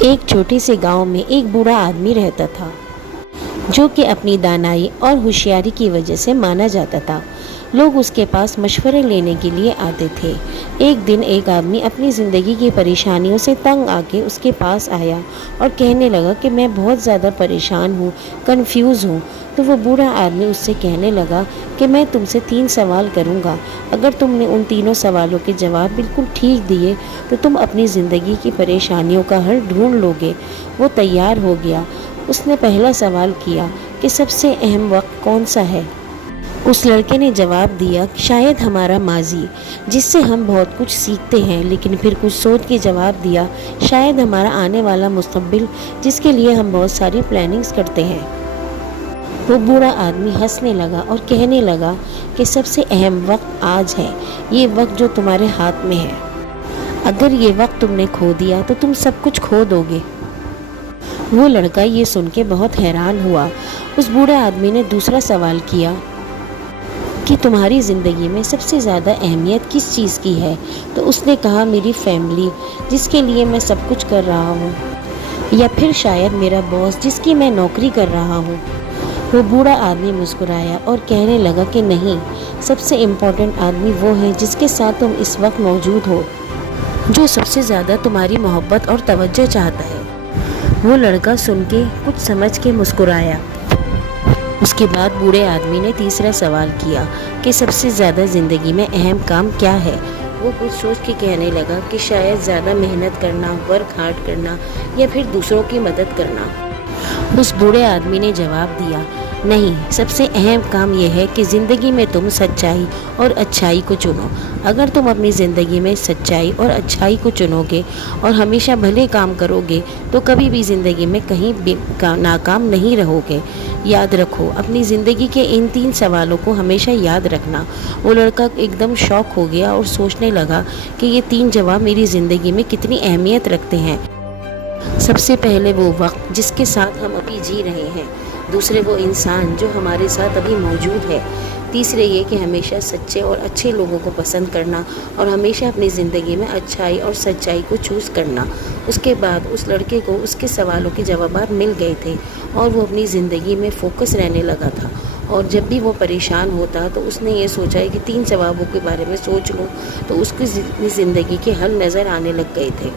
ایک چھوٹے سے گاؤں میں ایک بوڑھا آدمی رہتا تھا جو کہ اپنی دانائی اور ہوشیاری کی وجہ سے مانا جاتا تھا۔ لوگ اس کے پاس مشورے لینے کے لیے آتے تھے۔ ایک دن ایک آدمی اپنی زندگی کی پریشانیوں سے تنگ آ کے اس کے پاس آیا اور کہنے لگا کہ میں بہت زیادہ پریشان ہوں، کنفیوز ہوں۔ تو وہ بوڑھا آدمی اس سے کہنے لگا کہ میں تم سے 3 سوال کروں گا، اگر تم نے ان تینوں سوالوں کے جواب بالکل ٹھیک دیے تو تم اپنی زندگی کی پریشانیوں کا حل ڈھونڈ لو گے۔ وہ تیار ہو گیا۔ اس نے پہلا سوال کیا کہ سب سے اہم وقت کون سا ہے؟ اس لڑکے نے جواب دیا شاید ہمارا ماضی، جس سے ہم بہت کچھ سیکھتے ہیں، لیکن پھر کچھ سوچ کے جواب دیا شاید ہمارا آنے والا مستقبل، جس کے لیے ہم بہت ساری پلاننگز کرتے ہیں۔ وہ بوڑھا آدمی ہنسنے لگا اور کہنے لگا کہ سب سے اہم وقت آج ہے، یہ وقت جو تمہارے ہاتھ میں ہے۔ اگر یہ وقت تم نے کھو دیا تو تم سب کچھ کھو دو گے۔ وہ لڑکا یہ سن کے بہت حیران ہوا۔ اس بوڑھے آدمی نے دوسرا سوال کیا کہ تمہاری زندگی میں سب سے زیادہ اہمیت کس چیز کی ہے؟ تو اس نے کہا میری فیملی، جس کے لیے میں سب کچھ کر رہا ہوں، یا پھر شاید میرا باس جس کی میں نوکری کر رہا ہوں۔ وہ بوڑھا آدمی مسکرایا اور کہنے لگا کہ نہیں، سب سے امپورٹنٹ آدمی وہ ہے جس کے ساتھ تم اس وقت موجود ہو، جو سب سے زیادہ تمہاری محبت اور توجہ چاہتا ہے۔ وہ لڑکا سن کے کچھ سمجھ کے مسکرایا۔ اس کے بعد بوڑھے آدمی نے تیسرا سوال کیا کہ سب سے زیادہ زندگی میں اہم کام کیا ہے؟ وہ کچھ سوچ کے کہنے لگا کہ شاید زیادہ محنت کرنا، ورک ہارڈ کرنا، یا پھر دوسروں کی مدد کرنا۔ اس بوڑھے آدمی نے جواب دیا نہیں، سب سے اہم کام یہ ہے کہ زندگی میں تم سچائی اور اچھائی کو چنو۔ اگر تم اپنی زندگی میں سچائی اور اچھائی کو چنو گے اور ہمیشہ بھلے کام کرو گے تو کبھی بھی زندگی میں کہیں بھی ناکام نہیں رہو گے۔ یاد رکھو، اپنی زندگی کے ان 3 سوالوں کو ہمیشہ یاد رکھنا۔ وہ لڑکا ایک دم شاک ہو گیا اور سوچنے لگا کہ یہ 3 جواب میری زندگی میں کتنی اہمیت رکھتے ہیں۔ سب سے پہلے وہ وقت جس کے ساتھ ہم ابھی جی رہے ہیں، دوسرے وہ انسان جو ہمارے ساتھ ابھی موجود ہے، تیسرے یہ کہ ہمیشہ سچے اور اچھے لوگوں کو پسند کرنا اور ہمیشہ اپنی زندگی میں اچھائی اور سچائی کو چوز کرنا۔ اس کے بعد اس لڑکے کو اس کے سوالوں کے جوابات مل گئے تھے اور وہ اپنی زندگی میں فوکس رہنے لگا تھا، اور جب بھی وہ پریشان ہوتا تو اس نے یہ سوچا کہ 3 جوابوں کے بارے میں سوچ لوں، تو اس کی زندگی کے حل نظر آنے لگ گئے تھے۔